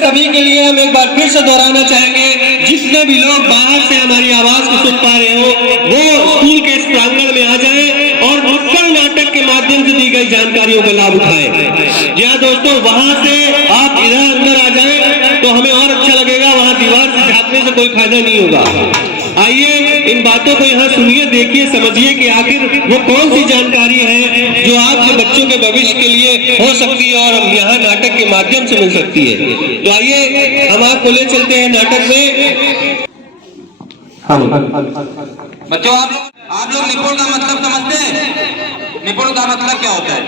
सभी के लिए हम एक बार फिर से दोहराना चाहेंगे, जितने भी लोग बाहर से हमारी आवाज को सुन पा रहे हो वो स्कूल के इस प्रांगण में आ जाएं और नुक्कड़ नाटक के माध्यम से दी गई जानकारियों का लाभ उठाएं। जी हाँ दोस्तों, वहां से आप इधर अंदर आ जाएं तो हमें और अच्छा लगेगा, वहां दीवार से झांकने से कोई फायदा नहीं होगा। आइए इन बातों को यहाँ सुनिए, देखिए, समझिए कि आखिर वो कौन सी जानकारी है जो आपके बच्चों के भविष्य के लिए हो सकती है और हम यहाँ नाटक के माध्यम से मिल सकती है। तो आइए हम आपको ले चलते हैं नाटक में। बच्चों, आप लोग निपुण का मतलब समझते हैं? निपुण का मतलब क्या होता है?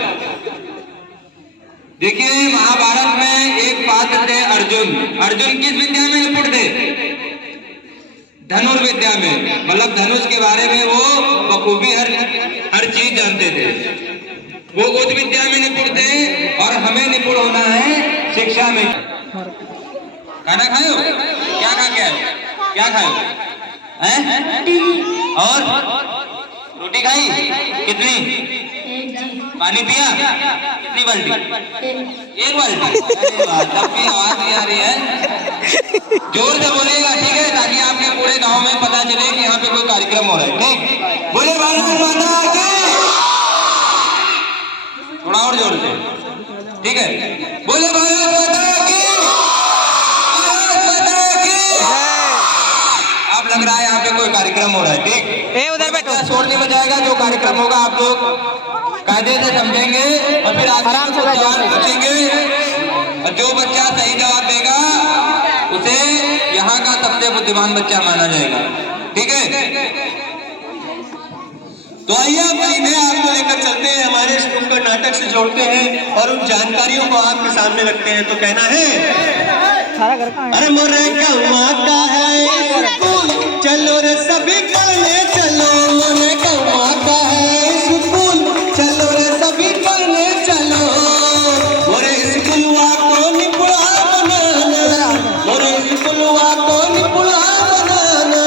देखिए, महाभारत में एक पात्र थे अर्जुन। अर्जुन किस विद्या में निपुण थे? धनुर्विद्या में, मतलब धनुष के बारे में वो बखूबी हर चीज जानते थे। वो उस विद्या में निपुण थे और हमें निपुण होना है शिक्षा में। खाना खाए हो? क्या खा के आए? क्या खाए हो? और रोटी खाई? कितनी? पानी पिया? कितनी बाल्टी? एक बाल्टी। तब भी आवाज नहीं आ रही है, जोर से बोलेगा, ठीक है, ताकि आपके पूरे गांव में पता चले कि यहाँ पे कोई कार्यक्रम हो रहा है। ठीक, बोले भारत माता की। थोड़ा और जोर से, ठीक है, बोले भारत माता की। आप लग रहा है यहाँ पे कोई कार्यक्रम हो रहा है। ठीक, उधर बैठो, शोर नहीं मचाएगा। जो कार्यक्रम होगा आप लोग कायदे से समझेंगे और फिर आराम से पूछेंगे, और जो बच्चा सही जवाब देगा उसे यहाँ का सबसे बुद्धिमान बच्चा माना जाएगा। ठीक है, तो आइए आप सीधे आपको लेकर चलते हैं, हमारे स्कूल को नाटक से जोड़ते हैं और उन जानकारियों को आपके सामने रखते हैं। तो कहना है, अरे मोरे कौआ का है स्कूल, चलो रे सभी पढ़ने चलो। मोरे कौआ का है स्कूल, चलो रे सभी पढ़ने चलो। मोरे स्कूलवा को निपुणा बनाना, मोरे स्कूलवा को निपुणा बनाना।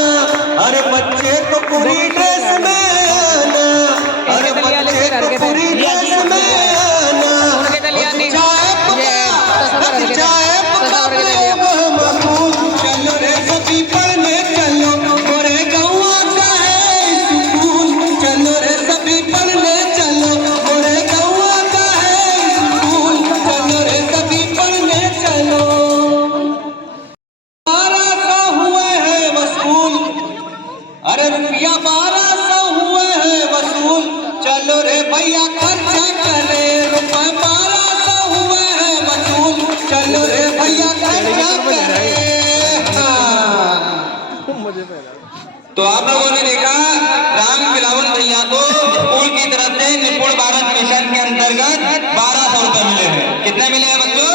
अरे बच्चे को पूरी ड्रेस में आना, अरे बच्चे को पूरी ड्रेस में आना। चाहे चलो रे सभी पढ़ने चलो। मोरे गौआ का है स्कूल, चलो रे सभी पढ़ने चलो। मोरे गौआ का है स्कूल, चलो रे सभी पढ़ने चलो। 1200 हुए हैं वसूल, अरे रुपया 1200 हुए हैं वसूल। चलो रे भैया खर्चा करे, रुपया 1200 हुए हैं वसूल। चलो रे भैया खर्चा करे। तो आप लोगों ने देखा राम खिलावन भैया को स्कूल की तरफ से निपुण भारत मिशन के अंतर्गत 1200 रुपए मिले हैं। कितने मिले हैं बच्चों?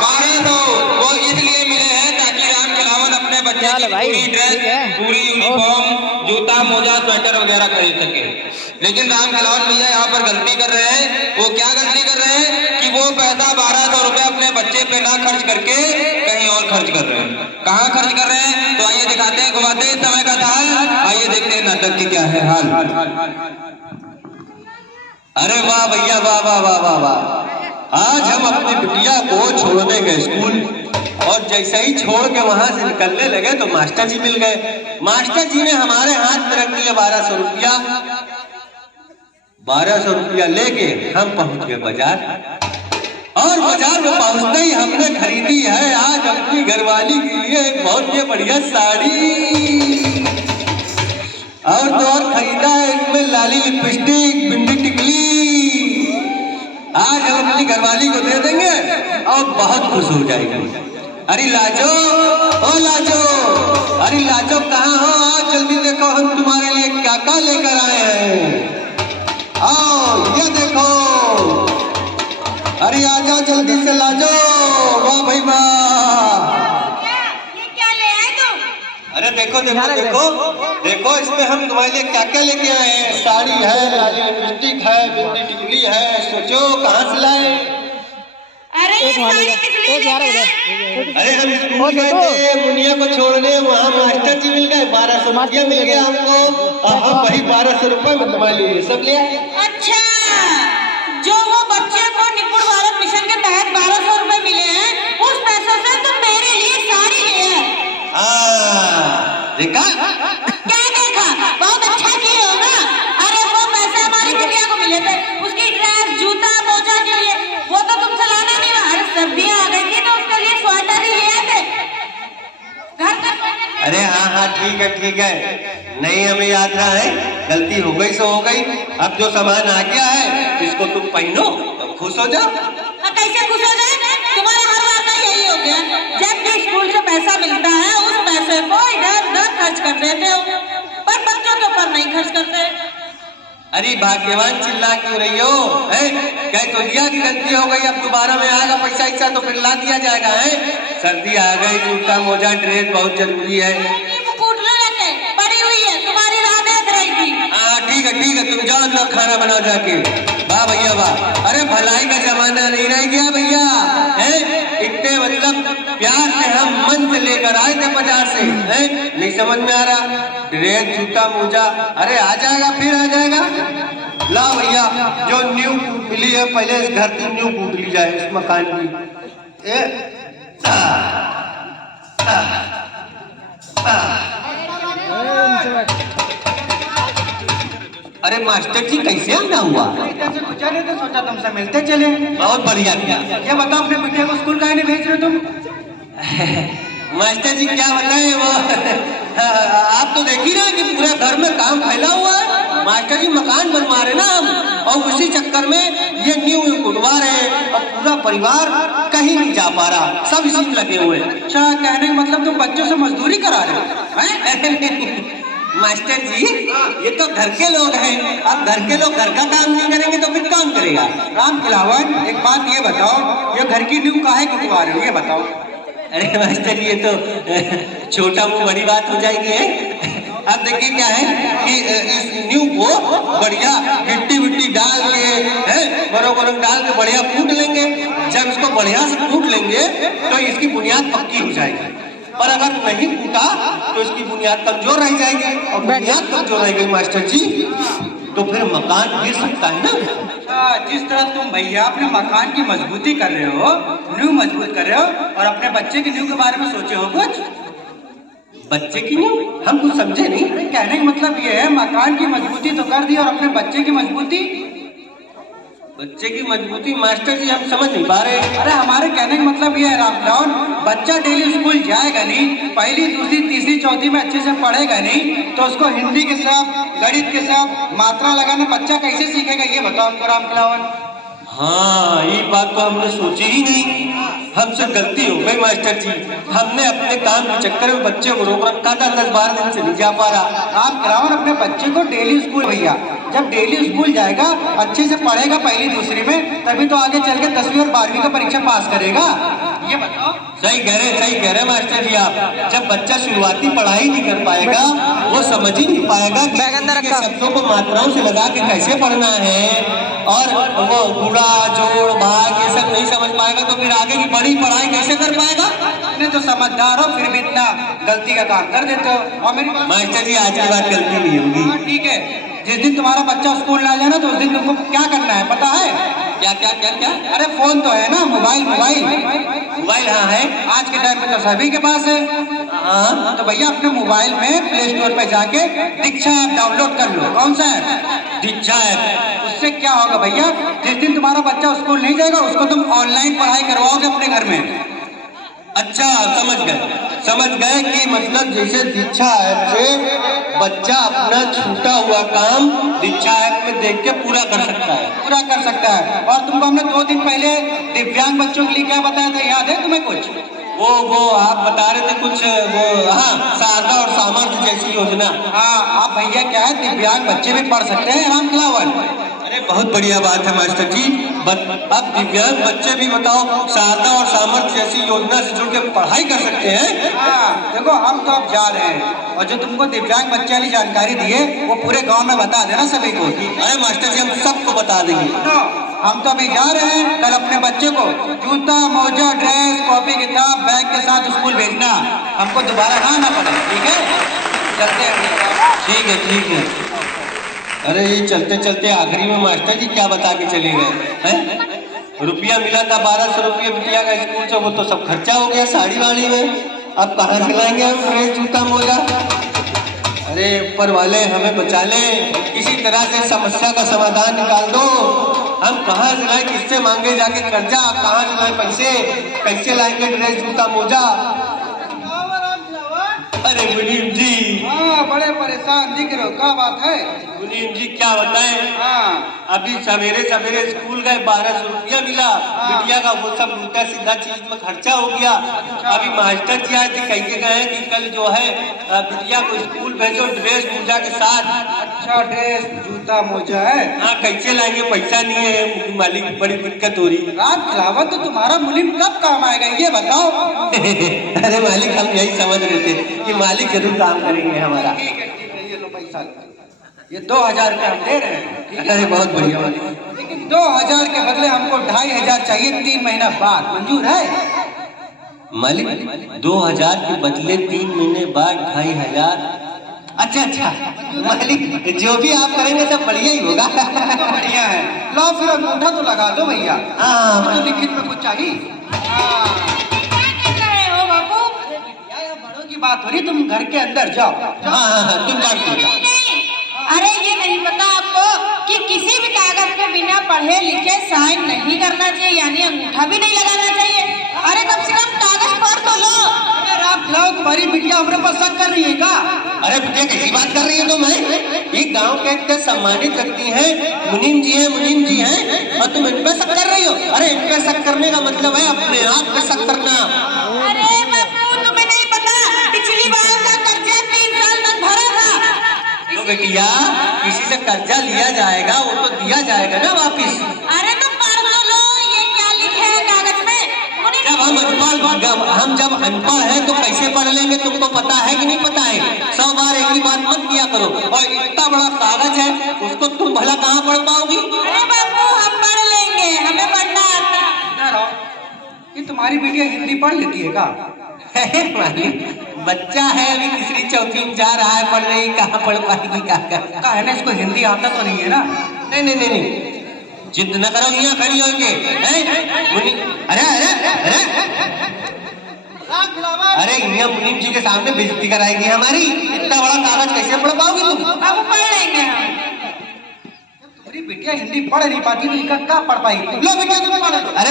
1200। वो इसलिए मिले हैं ताकि राम खिलावन अपने बच्चे की पूरी ड्रेस, पूरी यूनिफॉर्म, जूता, मोजा, स्वेटर वगैरह खरीद सके। लेकिन राम खिलावन भैया यहाँ पर गलती कर रहे हैं। वो क्या गलती कर रहे हैं कि वो पैसा 1200 रुपए अपने बच्चे पे ना खर्च करके कहीं और खर्च कर रहे हैं। कहाँ खर्च कर रहे हैं? तो आइए दिखाते हैं, घुमाते हैं समय का हाल। आइए देखते हैं नाटक की क्या है हाल। अरे वाह भैया, वाह वाह वाह वाह वाह। आज हम अपनी बिटिया को छोड़ने गए स्कूल, और जैसे ही छोड़ के वहां से निकलने लगे तो मास्टर जी मिल गए। मास्टर जी ने हमारे हाथ में रख दिया 1200 रुपया। 1200 रुपया लेके हम पहुंच गए बाजार, और बाजार में पहुंचते ही हमने खरीदी है आज अपनी घरवाली के लिए एक बहुत ही बढ़िया साड़ी, और तो और खरीदा है इसमें लाली, लिपस्टिक, बिंदी, टिकली। आज हम अपनी घरवाली को दे देंगे और बहुत खुश हो जाएगी। अरे लाजो, ओ लाजो, अरे लाजो कहाँ हो? आज जल्दी देखो, हम तुम्हारे लिए क्या क्या लेकर आए हैं। अरे आ जाओ जल्दी से ला जाओ। वाह भाई वाह। ये क्या ले आए तुम? अरे देखो देखो देखो देखो, इसमें हम तुम्हारे लिए क्या क्या लेके आए हैं। साड़ी है, लाली लिपस्टिक है, बिंदी टिकुली है। सोचो कहाँ से लाए। अरे ये साड़ी किस लिए लेके आए? अरे हम स्कूल गए थे मुनिया को छोड़ने, वहाँ मास्टर जी मिल गए, 1200 रुपया मिल गया हमको, और हम वही 1200 रुपये में तुम्हारे लिए ये सब ले आए। अच्छा, जो वो बच्चे को निपुण भारत मिशन के तहत 1200 रुपए मिले हैं, उस पैसों से तुम मेरे लिए साड़ी ले आए। देखा क्या देखा? बहुत अच्छा किए हो ना। अरे वो पैसे हमारी बिटिया को मिले थे, उसकी ड्रेस, जूता, मोजा के लिए। वो तो तुमसे लाना नहीं हुआ। अरे सर्दियाँ आ गई थी तो उसके लिए स्वेटर ही ले आए थे। घर का स्वेटर। अरे हाँ हाँ ठीक है ठीक है, नहीं हमें याद रहा है, गलती हो गई सो हो गई। अब जो सामान आ गया है इसको तुम पहनो तो खुश हो जाओ। कैसे खुश हो जाए? तुम्हारा हर बार का यही हो गया। जब भी स्कूल से पैसा मिलता है उस पैसे को इधर उधर खर्च कर देते हो, पर बच्चों के ऊपर नहीं खर्च करते। अरे भाग्यवान चिल्ला क्यों रही हो? कह तो दिया कि गलती हो गई, अब दोबारा में आएगा पैसा ऐसा तो फिर ला दिया जाएगा। है सर्दी आ गई, जूता मोजा ड्रेस बहुत जरूरी है। पड़ी हुई है, तुम्हारी राह देख रही थी। हाँ ठीक है तुम जाओ अंदर खाना बनाओ जाके। वाह भैया वाह। अरे भलाई का जमाना नहीं रह गया भैया। है इतने मतलब प्यार से हम मन से लेकर आए थे बाजार से। है नहीं समझ में आ रहा, ड्रेस जूता मोजा, अरे आ जाएगा फिर आ जाएगा। लाओ भैया, जो न्यू मिली है पहले इस घर की न्यू कूट ली जाए, इस मकान की। अरे मास्टर जी कैसे आना हुआ? से गुजरे तो सोचा तुमसे मिलते चले। बहुत बढ़िया किया। ये बताओ अपने बेटे को स्कूल काहे नहीं भेज रहे तुम? मास्टर जी क्या बताएं वो आप तो देखी ना कि पूरे घर में काम फैला हुआ है। मास्टर जी मकान बनवा रहे ना हम, और उसी चक्कर में ये न्यू कुटवा रहे हैं, और पूरा परिवार कहीं नहीं जा पा रहा, सब इसी में लगे हुए हैं। अच्छा, कहने का मतलब तुम बच्चों से मजदूरी करा रहे हो? हैं? मास्टर जी ये तो घर के लोग हैं, अब घर के लोग घर का काम नहीं करेंगे तो फिर कौन करेगा? राम खिलावन, एक बात ये बताओ, ये घर की न्यू काहे कुटवा रहे हो, ये बताओ। अरे मास्टर ये तो छोटा मुंह बड़ी बात हो जाएगी है। अब देखिए क्या है कि इस न्यू को बढ़िया गिट्टी विट्टी डाल के बरो डाल के बढ़िया कूट लेंगे। जब इसको बढ़िया से कूट लेंगे तो इसकी बुनियाद पक्की हो जाएगी, पर अगर नहीं कूटा तो इसकी बुनियाद कमजोर रह जाएगी, और बुनियाद कमजोर रह गई मास्टर जी तो फिर मकान गिर सकता है ना। जिस तरह तुम भैया अपने मकान की मजबूती कर रहे हो, न्यू मजबूत कर रहे हो, और अपने बच्चे की न्यू के बारे में सोचे हो कुछ? बच्चे की न्यू हम कुछ समझे नहीं। कहने का मतलब ये है, मकान की मजबूती तो कर दी, और अपने बच्चे की मजबूती? बच्चे की मजबूती मास्टर जी हम समझ नहीं पा रहे। अरे हमारे कहने का मतलब ये है रामलाल, बच्चा डेली स्कूल जाएगा नहीं, पहली दूसरी तीसरी चौथी में अच्छे से पढ़ेगा नहीं, तो उसको हिंदी के साथ, गणित के साथ मात्रा लगाना बच्चा कैसे सीखेगा, ये बताओ हमको रामलाल। हाँ ये बात तो हमने सोची ही नहीं, हमसे गलती हो गई मास्टर जी। हमने अपने काम के चक्कर में बच्चे को रोक रखा था, 10-12 दिन से नहीं जा पा रहा। आप कराओ अपने बच्चे को डेली स्कूल भैया, जब डेली स्कूल जाएगा, अच्छे से पढ़ेगा पहली दूसरी में, तभी तो आगे चल के 10वीं और 12वीं का परीक्षा पास करेगा, ये बताओ। सही कह रहे मास्टर जी आप। जब बच्चा शुरुआती पढ़ाई नहीं कर पाएगा, वो समझ ही नहीं पाएगा कि शब्दों को मात्राओं से लगा के कैसे पढ़ना है, और वो गुणा जोड़ भाग ये सब नहीं समझ पाएगा, तो फिर आगे की बड़ी पढ़ाई कैसे कर पाएगा? नहीं तो समझदार हो फिर भी इतना गलती का काम कर देते हो। और मेरी मास्टर जी आज की बात गलती नहीं होगी। ठीक है, जिस दिन तुम्हारा बच्चा स्कूल ना जाए ना, तो उस दिन तुमको क्या करना है पता है? क्या क्या क्या क्या? अरे फोन तो है ना, मोबाइल। मोबाइल हाँ है, आज के टाइम में तो सभी के पास है। हाँ तो भैया अपने मोबाइल में प्ले स्टोर पे जाके दीक्षा ऐप डाउनलोड कर लो। कौन सा है? दीक्षा ऐप। उससे क्या होगा भैया, जिस दिन तुम्हारा बच्चा स्कूल नहीं जाएगा, उसको तुम ऑनलाइन पढ़ाई करवाओगे अपने घर में। अच्छा समझ गए कि मतलब जैसे दीक्षा ऐप से बच्चा अपना छूटा हुआ काम दीक्षा ऐप में देख के पूरा कर सकता है। और तुमको हमने 2 दिन पहले दिव्यांग बच्चों के लिए क्या बताया था, याद है तुम्हें कुछ? वो आप बता रहे थे कुछ, वो हाँ सारदा और सामर्थ्य जैसी योजना। हाँ, आप भैया क्या है, दिव्यांग बच्चे भी पढ़ सकते हैं राम खिलावन। अरे बहुत बढ़िया बात है मास्टर जी। अब दिव्यांग बच्चे भी बताओ शारदा और सामर्थ्य जैसी योजना से जुड़ के पढ़ाई कर सकते हैं। हाँ, देखो हम तो अब जा रहे हैं और जो तुमको दिव्यांग बच्चे वाली जानकारी दी है वो पूरे गांव में बता देना सभी को। अरे मास्टर जी हम सबको बता देंगे। हम तो अभी जा रहे हैं, कल अपने बच्चे को जूता मोजा ड्रेस कॉपी किताब बैग के साथ स्कूल भेजना, हमको दोबारा ना आना पड़े। ठीक है, चलते हैं। ठीक है ठीक है। अरे ये चलते चलते आखिरी में मास्टर जी क्या बता के चले गए हैं? रुपया मिला था 1200 रुपया बिटिया का स्कूल से, वो तो सब खर्चा हो गया साड़ी वाड़ी में। अब कहाँ से लाएंगे हम ड्रेस जूता मोजा? अरे ऊपर वाले हमें बचा ले, किसी तरह से समस्या का समाधान निकाल दो। हम कहाँ से लाए, किससे मांगे जाके कर्जा, कहाँ से लाए पैसे, कैसे लाएंगे ड्रेस जूता मोजा? अरे मुनीम जी। हाँ, बड़े परेशान दिख रहे हो, क्या बात है? मुनीम जी क्या बताएं, हाँ, अभी सवेरे सवेरे स्कूल गए 1200 रुपया मिला बिटिया का, वो सब उल्टा सीधा चीज में खर्चा हो गया। अभी मास्टर जी आए थे, कह के गए कि कल जो है बिटिया को स्कूल भेजो ड्रेस मोजा के साथ। अच्छा, ड्रेस जूता मोजा है? हाँ, कैसे लाएंगे, पैसा नहीं है मालिक, बड़ी दिक्कत हो रही। रात खिलावा तो तुम्हारा मुनीम कब काम आएगा ये बताओ। अरे मालिक हम यही समझ रहे थे कि मालिक जरूर काम करेंगे हमारा। ठीक है, ये लो पैसा, ये 2000 रुपये हम दे रहे हैं। अरे बहुत बढ़िया मालिक, लेकिन 2000 के बदले हमको 2500 चाहिए 3 महीना बाद, मंजूर है? मालिक 2000 के बदले 3 महीने बाद 2500। अच्छा अच्छा मालिक, जो भी आप करेंगे सब बढ़िया ही होगा। तो बढ़िया है, लो फिर अंगूठा तो लगा दो भैया। हाँ, तो लिखित में कुछ चाहिए। बड़ों की बात हो रही, तुम घर के अंदर जाओ। हाँ, तुम जानते हो। अरे ये नहीं पता आपको कि किसी भी कागज पे बिना पढ़े लिखे साइन नहीं करना चाहिए, यानी अंगूठा भी नहीं लगाना चाहिए। अरे कम से कम कागज पढ़ तो लो। अरे आप खिलाओ, तुम्हारी बिटिया हमारे पास शक कर रही है क्या? अरे बिटिया कैसी बात कर रही है तुम? ये गांव के इतने सम्मानित व्यक्ति हैं, मुनीम जी हैं, और तुम इन पे शक कर रही हो? अरे इन पे शक करने का मतलब है अपने आप पे शक करना। अरे बापू, तुम्हें नहीं पता पिछली बार का कर्जा 3 साल तक भरा था। तो बेटिया किसी से कर्जा लिया जाएगा वो तो दिया जाएगा ना वापिस। अरे तो पढ़ तो लो, ये क्या लिखे है कागज में? हम जब अनपढ़ हैं तो कैसे पढ़ लेंगे? तुमको पता है कि नहीं पता है? 100 बार एक ही बात मत किया करो। और इतना बड़ा कागज है, उसको तुम भला कहाँ पढ़ पाओगी? अरे बापू, हम पढ़ लेंगे, हमें पढ़ना आता। ये तुम्हारी बिटिया हिंदी पढ़ लेती है क्या? बच्चा है, अभी तीसरी चौथी में जा रहा है, पढ़ रही, कहाँ पढ़ पाएगी? क्या है ना, इसको हिंदी आता तो नहीं है ना? नहीं, जिद न करो, यहाँ खड़ी होंगे। अरे यहाँ मुनीम जी के सामने बेइज्जती कराएगी हमारी। इतना बड़ा कागज कैसे पढ़ पाओगी तुम? अब पढ़ लेंगे हम। अरे बिटिया हिंदी पढ़ नहीं पाती तो इनका क्या पढ़ पाएगी? लो बेटा तुम पढ़ लो। अरे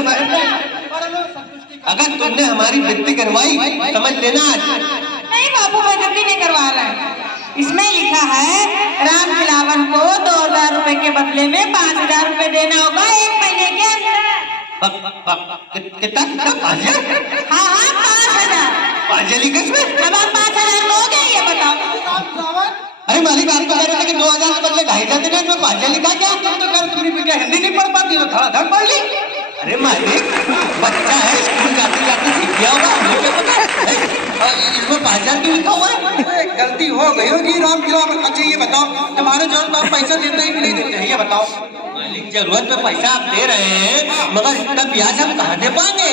अगर तुमने हमारी बेइज्जती करवाई समझ लेना आज। नहीं बापू, बेइज्जती नहीं करवा रहे हैं। इसमें लिखा है राम खिलावन को 2000 रुपए के बदले में 5000 रुपए देना होगा 1 महीने के अंदर। कितना 5000? हाँ 5000। 5000 लिखा इसमें? अब आप 5000 लोगे ये बताओ। अरे मालिक आप तो कह रहे थे कि 2000 के बदले 2500 देना, इसमें 5000 लिखा क्या? तुम तो कह तुम्हारी बिटिया हिंदी नहीं पढ़ पाती तो धड़ाधड़ पढ़ ली। अरे मालिक बच्चा है, स्कूल जाते सीख गया होगा, हमें क्या पता? इसमें 5000 क्यों लिखा हुआ है? गलती हो गई होगी राम खिलावन। अच्छा ये बताओ, तुम्हारे जो आप पैसा देते हैं कि नहीं देते हैं ये बताओ। मालिक जरूरत पे पैसा आप दे रहे हैं, मगर इतना ब्याज हम कहाँ दे पाएंगे?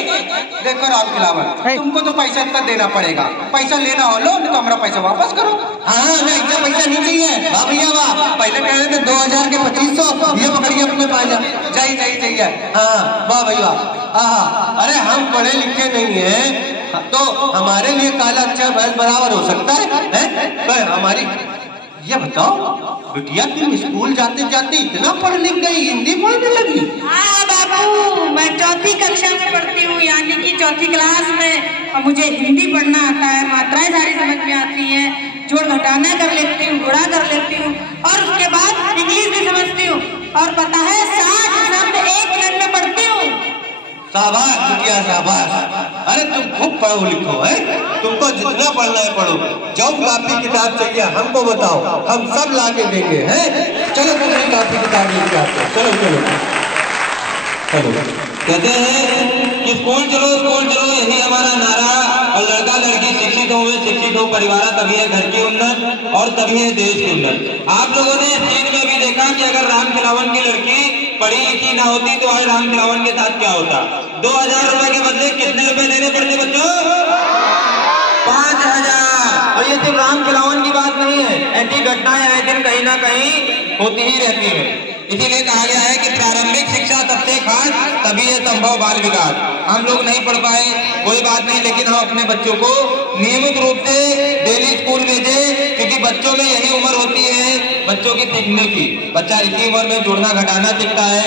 देखो राम खिलावन, तुमको तो पैसा इतना देना पड़ेगा। पैसा लेना हो लो, नहीं तो हमारा पैसा वापस करो। हाँ हमें ऐसा पैसा नहीं चाहिए। वाह भैया वाह, पहले कह रहे थे 2000 के 2500, ये पकड़िए अपने 5000 चाहिए। हाँ वाह भैया, हाँ। अरे हम पढ़े लिखे नहीं है तो हमारे लिए काला अक्षर बराबर हो सकता है? तो हमारी ये बताओ बिटिया, तुम स्कूल जाते जाते इतना पढ़ लिख गई, हिंदी पढ़ने लगी? हाँ बाबू, मैं 4ठी कक्षा में पढ़ती हूँ, यानी कि 4ठी क्लास में, और मुझे हिंदी पढ़ना आता है, मात्राएं सारी समझ में आती है, जोड़ घटाना कर लेती हूँ, गुणा कर लेती हूँ, और उसके बाद इंग्लिश भी समझती हूँ। और पता है 60 शब्द 1 मिनट में पढ़ती हूँ। शाबाश बिटिया शाबाश। अरे तुम खूब पढ़ो लिखो है, तुमको जितना पढ़ना है पढ़ो। जो कापी किताब चाहिए हमको बताओ, हम सब ला के देंगे हैं। चलो तुम कापी किताब लेके आते हो, चलो चलो चलो। कहते हैं कि स्कूल चलो यही हमारा नारा। और लड़का लड़की शिक्षित हो परिवार तभी है घर की उन्नत और तभी है देश की उन्नत। आप लोगों ने चीन में भी देखा कि अगर राम खिलावन की लड़की पढ़ी लिखी ना होती तो आज राम खिलावन के साथ क्या होता। 2000 रुपए के बदले कितने रुपए देने पड़ते बच्चों? 5000। और ये सिर्फ राम खिलावन की बात नहीं है, ऐसी घटनाएं आए दिन कहीं ना कहीं होती ही रहती है। इसीलिए कहा गया है कि प्रारंभिक शिक्षा सबसे खास तभी है संभव बाल विकास। हम लोग नहीं पढ़ पाए कोई बात नहीं, लेकिन हम अपने बच्चों को नियमित रूप से डेली स्कूल भेजें, क्योंकि बच्चों में यही उम्र होती है बच्चों की सीखने की। बच्चा इसी उम्र में जोड़ना घटाना सीखता है,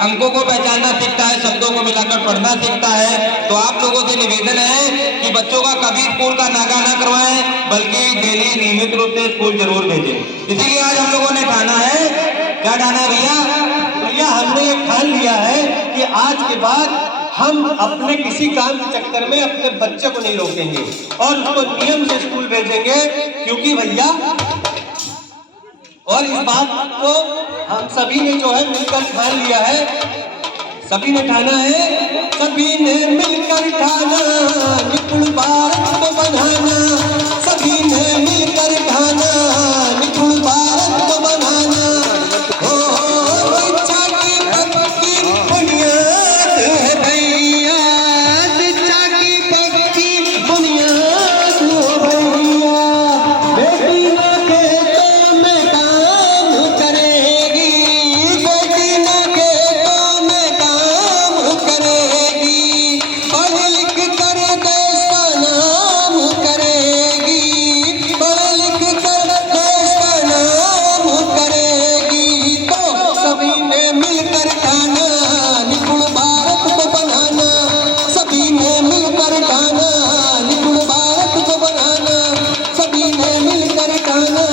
अंकों को पहचानना सीखता है, शब्दों को मिलाकर पढ़ना सीखता है। तो आप लोगों से निवेदन है कि बच्चों का कभी स्कूल का नागा ना करवाएं, बल्कि डेली नियमित रूप से स्कूल जरूर भेजें। इसीलिए आज हम लोगों ने ठाना है, क्या ठाना है भैया? हमने ये ठान लिया है कि आज के बाद हम अपने किसी काम के चक्कर में अपने बच्चे को नहीं रोकेंगे और उसको नियम से स्कूल भेजेंगे। क्योंकि भैया, और इस बात को हम सभी ने जो है मिलकर ठान लिया है, सभी ने ठाना है, सभी ने मिलकर ठाना निपुण भारत को बनाना, सभी ने मिलकर ठाना निपुण भारत को बनाना। शिक्षा की पक्की बुनियाद है भैया, शिक्षा की पक्की बुनियाद है भैया। बेटी ना खेतों में काम करेगी, बेटी ना खेतों में काम करेगी, पढ़ लिख कर देश का नाम करेगी, पढ़ लिख कर देश का नाम करेगी। तो सभी ने मिलकर ठाना निपुण भारत को बनाना, सभी ने मिलकर ठाना निपुण भारत को बनाना, सभी ने मिलकर ठाना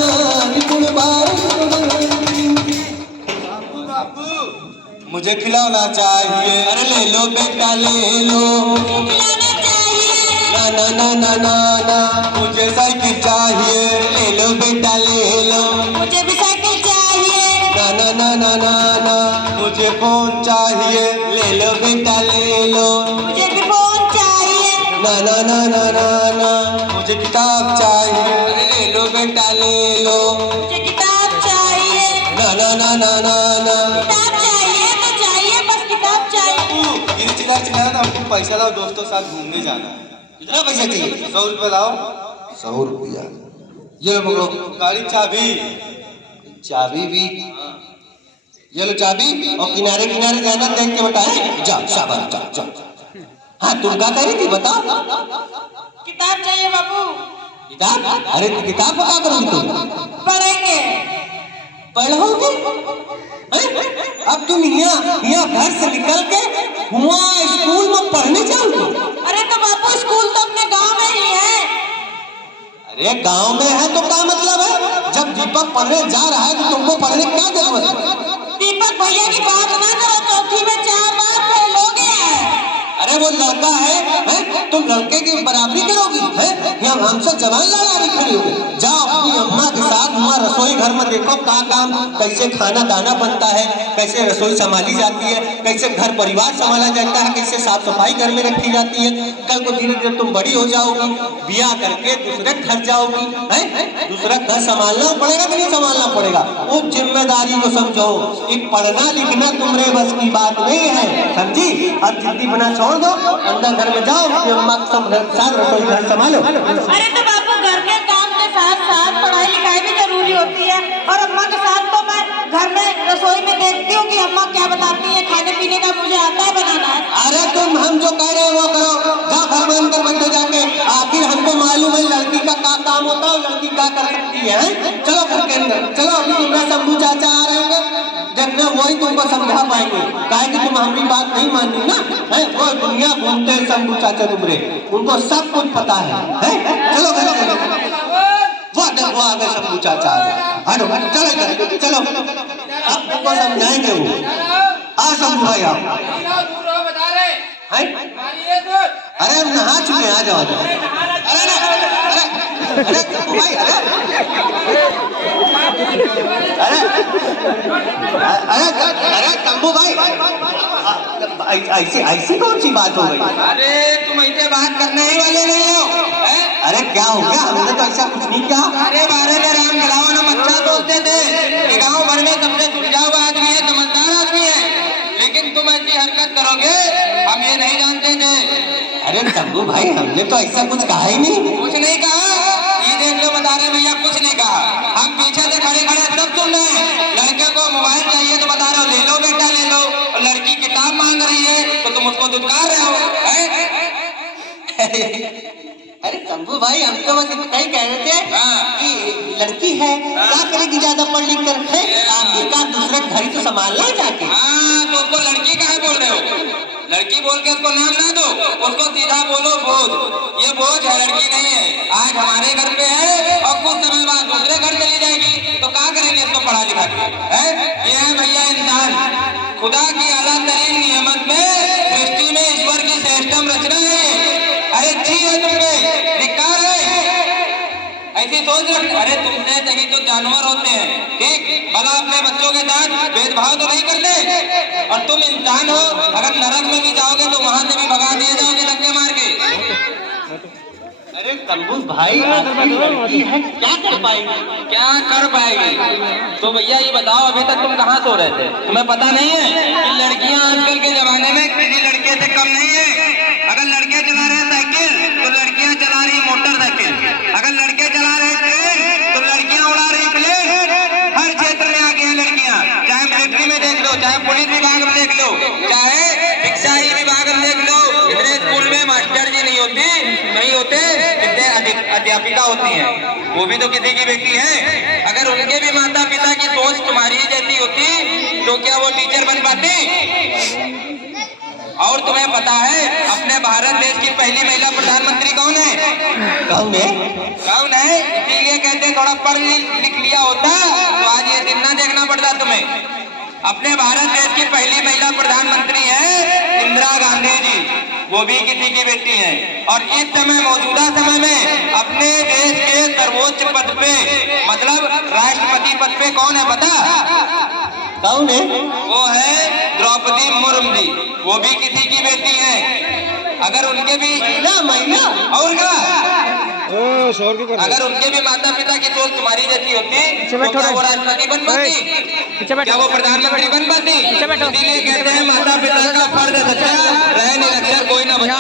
निपुण भारत को बनाना। मुझे खिलौना चाहिए, अरे ले लो बेटा ले लो, खिलाना चाहिए। ना ना ना ना ना ना, मुझे साइकिल चाहिए, ले लो बेटा ले लो, मुझे भी साइकिल चाहिए। ना ना ना ना ना ना, मुझे फोन चाहिए, ले लो बेटा ले लो, मुझे भी फोन चाहिए। ना ना ना ना ना ना, मुझे किताब चाहिए, अरे ले लो बेटा ले लो, मुझे किताब चाहिए। ना ना ना ना ना ना। किताब चाहिए तो चाहिए, बस किताब चाहिए। ये चिल्ला था, हमको पैसा लाओ, दोस्तों के साथ घूमने जाना है। कितना पैसा चाहिए? 100 रुपये लाओ। 100 रुपया, ये लो पकड़ो। गाड़ी चाबी, चाबी भी, ये लो चाबी, और किनारे किनारे जाना देख के बताए। जा शाबाश, जा जा। हाँ तुम क्या कह रही थी बताओ? किताब चाहिए बाबू। किताब? अरे तो किताब को क्या करोगी तुम? पढ़ेंगे। पढ़ोगे? अब तुम यहाँ घर से निकल के वहाँ स्कूल में पढ़ने जाओगे? अरे तो बापू स्कूल तो अपने गांव में ही है। अरे गांव में है तो क्या मतलब है? जब दीपक पढ़ने जा रहा है तो तुमको पढ़ने की क्या जरूरत है? दीपक भैया की बात ना करो, चौथी में 4 बार फेल हो गया है। अरे वो लड़का है? तुम लड़के की बराबरी करोगी हैं? या हमसे जवान लड़ा खड़ी होगी? जाओ अपनी अम्मा के साथ वहाँ रसोई घर में देखो क्या काम, कैसे खाना दाना बनता है, कैसे रसोई संभाली जाती है, कैसे घर परिवार संभाला जाता है, कैसे साफ सफाई घर में रखी जाती है। कल को धीरे धीरे तुम बड़ी हो जाओगी, ब्याह करके दूसरे घर जाओगी, है दूसरा घर संभालना पड़ेगा कि नहीं संभालना पड़ेगा? वो जिम्मेदारी को समझो। एक पढ़ना लिखना तुम्हारे बस की बात नहीं है, समझी? अब जिद्दी बना छोड़ दो, अंदर घर में जाओ, अपनी अम्मा के साथ रसोई घर संभालो। अरे तो बापू घर के काम के साथ साथ पढ़ाई लिखाई भी जरूरी होती है, और अम्मा के साथ तो मैं घर में रसोई में देखती हूँ कि अम्मा क्या बताती है, खाने पीने का मुझे आता है बनाना। अरे तुम हम जो कह रहे हैं वो करो, जा घर में अंदर बैठो जाके। आखिर हमको मालूम है लड़की का क्या काम होता है, लड़की क्या कर सकती है। चलो घर के अंदर चलो, अभी तुम्हारा शंभू चाचा आ रहे हैं, देखना वही तुमको समझा पाएंगे। काहे कि तुम हमारी बात नहीं मानी ना, है वो दुनिया घूमते हैं शंभू चाचा तुम्हारे, उनको सब कुछ पता है? चलो घर के अंदर, वो देखो आ गए शंभू चाचा आ गए। हटो चलो इधर चलो, अब तुमको समझाएंगे वो। आ शंभू भाई आओ। है? अरे हम नहा चुके हैं, आ जाओ आ जाओ। अरे भाई अरे अरे तंबू भाई, ऐसी ऐसी कौन सी बात हो गई? अरे तुम ऐसे बात करने ही वाले नहीं हो, हैं? अरे क्या हो गया? हमने तो ऐसा कुछ नहीं किया। अरे बारे में राम खिलावन हम अच्छा सोचते थे कि गाँव भर में सबसे सुलझा हुआ आदमी है, समझदार आदमी है, लेकिन तुम ऐसी हरकत करोगे हम ये नहीं जानते थे। अरे तंबू भाई, हमने तो ऐसा कुछ कहा ही नहीं। कुछ नहीं कहा, ये देख लो बता रहे भैया, कुछ नहीं कहा। हम पीछे से खड़े खड़े सब सुन रहे हैं। लड़के को मोबाइल चाहिए तो बता रहे हो ले लो बेटा ले लो, और लड़की किताब मांग रही है तो तुम उसको दुत्कार रहे हो, हैं? अरे तंबू भाई, हम तो बस इतना ही कह रहे थे कि लड़की है, क्या करेगी ज्यादा पढ़ लिख कर, आखिरकार दूसरे घर ही तो संभालना है जाके। हाँ तो उसको लड़की काहे बोल रहे हो? लड़की बोल के उसको नाम ना दो, उसको सीधा बोलो बोझ। ये बोझ है, लड़की नहीं है। आज हमारे घर पे है और कुछ समय बाद दूसरे घर चली जाएगी तो क्या करेंगे इसको पढ़ा लिखा के, हैं? ये है भैया इंसान, खुदा की आला तरीन नियमत में सृष्टि में ईश्वर की श्रेष्ठतम रचना है। अरे जी है तुमने, धिक्कार है, ऐसी सोच रख। अरे तुमसे सही तो जानवर होते हैं, ठीक? भला अपने बच्चों के साथ भेदभाव तो नहीं करते, और तुम इंसान हो, अगर नरक में भी जाओगे तो वहां से भी भगा दिए जाओगे धक्के मार के। अरे तंबू भाई, आपकी लड़की है, क्या कर पाएगी? क्या कर पाएगी? तो भैया ये बताओ, अभी तक तुम कहाँ सो रहे थे? तुम्हें पता नहीं है कि लड़कियां आजकल के जमाने में किसी लड़के से कम नहीं है। अगर लड़के चला रहे साइकिल तो लड़कियां चला रही मोटरसाइकिल, अगर लड़के चला रहे ट्रेन तो लड़कियां उड़ा रही प्लेन। हर क्षेत्र में आगे हैं लड़कियां, चाहे मिलिट्री में देख लो, चाहे पुलिस विभाग में देख लो, चाहे शिक्षाई विभाग में देख लो। इतने स्कूल में मास्टर जी नहीं होते, इतने अध्यापिका होती हैं, वो भी तो किसी की बेटी है। अगर उनके भी माता पिता की सोच तुम्हारी जैसी होती तो क्या वो टीचर बन पाते? और तुम्हें पता है अपने भारत देश की पहली महिला प्रधानमंत्री कौन है? कौन है? कौन है? इसीलिए कहते थोड़ा पढ़ लिख लिया होता तो आज ये दिन ना देखना पड़ता तुम्हें। अपने भारत देश की पहली महिला प्रधानमंत्री है इंदिरा गांधी जी, वो भी किसी की बेटी है। और इस समय मौजूदा समय में अपने देश के सर्वोच्च पद पे, मतलब राष्ट्रपति पद पे कौन है पता? कौन है? वो है द्रौपदी मुर्मू जी, वो भी किसी की बेटी है। अगर उनके भी महिला और क्या, अगर उनके भी माता पिता की सोच तुम्हारी जैसी होती तो क्या वो राष्ट्रपति बन पाती? क्या वो प्रधानमंत्री बन पाती? इसीलिए कहते हैं माता पिता का फर्ज सच्चा रहे निरक्षर कोई ना बचा,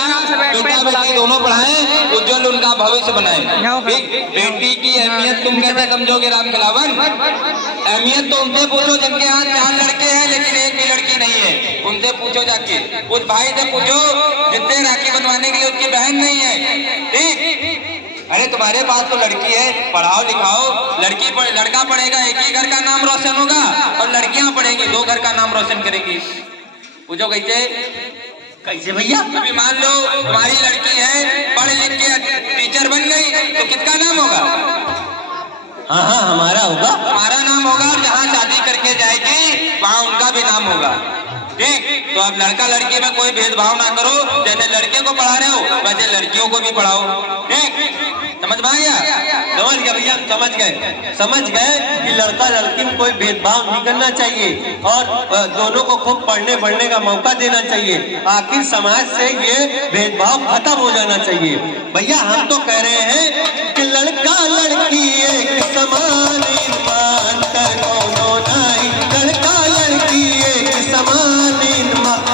बेटा बेटी दोनों पढ़ाएं, उज्जवल उनका भविष्य बनाएं। बेटी की अहमियत तुम कैसे समझोगे राम खिलावन? अहमियत तो उनसे पूछो जिनके यहाँ 4 लड़के हैं लेकिन एक भी लड़की नहीं है, उनसे पूछो जाके। उस भाई से पूछो जिससे राखी बनवाने के लिए उसकी बहन नहीं है, ठीक? अरे तुम्हारे पास तो लड़की है, पढ़ाओ लिखाओ। लड़का पढ़ेगा एक ही घर का नाम रोशन होगा, और लड़कियां पढ़ेंगी 2 घर का नाम रोशन करेंगी। पूछो कैसे? कैसे भैया? अभी मान लो तुम्हारी लड़की है, पढ़ लिख के टीचर बन गई तो किसका नाम होगा? हाँ हमारा होगा। हमारा नाम होगा, और जहाँ शादी करके जाएगी वहाँ उनका भी नाम होगा, ठीक? तो अब लड़का लड़की में कोई भेदभाव ना करो, जैसे लड़के को पढ़ा रहे हो वैसे लड़कियों को भी पढ़ाओ, ठीक? समझ में आ गया? समझ गए भैया, समझ गए कि लड़का लड़की में कोई भेदभाव नहीं करना चाहिए, और दोनों को खूब पढ़ने बढ़ने का मौका देना चाहिए। आखिर समाज से ये भेदभाव खत्म हो जाना चाहिए। भैया हम तो कह रहे हैं कि लड़का लड़की एक समान, अंतर कोनो नहीं। लड़का लड़की एक समान,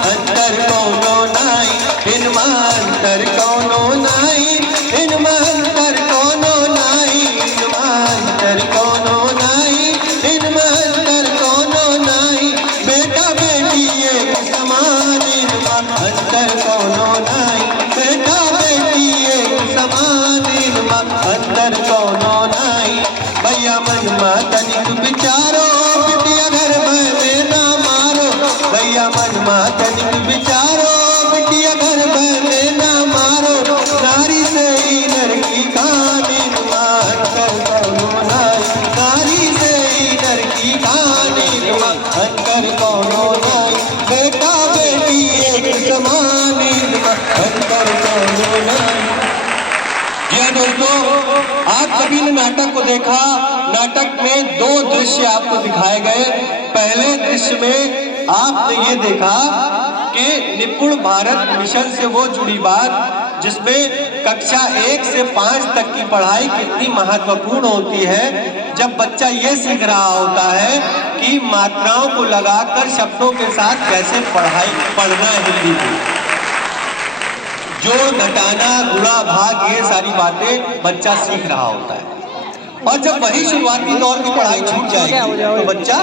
अंतर कोनो नहीं। इनमें अंतर कोनो नहीं, इनमें अंतर कोनो नहीं, इनमें अंतर कोनो नहीं, इनमें अंतर कोनो नहीं। बेटा बेटी एक समान, इनमें अंतर कोनो नहीं। बेटा बेटी एक समान, इनमें अंतर कोनो नहीं। भैया मन में तनिक विचारो, बिटिया घर में ना मारो। भैया मन में तनिक विचारो, बिटिया घर में ना मारो। नारी से ही लड़की खानी, अंतर कोनो नहीं। नारी से ही लड़की खानी, अंतर कोनो नहीं। बेटा बेटी एक समान, दोस्तों, आप सभी ने नाटक को देखा। नाटक में दो दृश्य आपको दिखाए गए। पहले दृश्य में आपने ये देखा कि निपुण भारत मिशन से वो जुड़ी बात जिसमें कक्षा 1 से 5 तक की पढ़ाई कितनी महत्वपूर्ण होती है, जब बच्चा ये सीख रहा होता है कि मात्राओं को लगाकर शब्दों के साथ कैसे पढ़ना है हिंदी की, जोड़ घटाना गुणा भाग, ये सारी बातें बच्चा सीख रहा होता है। और जब वही शुरुआती दौर की पढ़ाई छूट जाएगी तो बच्चा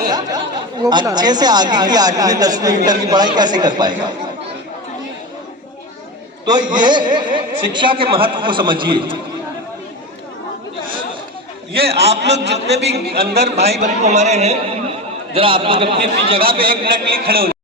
अच्छे से आगे की 8वीं 10वीं इंटर की पढ़ाई कैसे कर पाएगा। तो ये शिक्षा के महत्व को समझिए। ये आप लोग जितने भी अंदर भाई बंधु हमारे हैं, जरा आप लोग अपनी अपनी जगह पे 1 मिनट के लिए खड़े हो।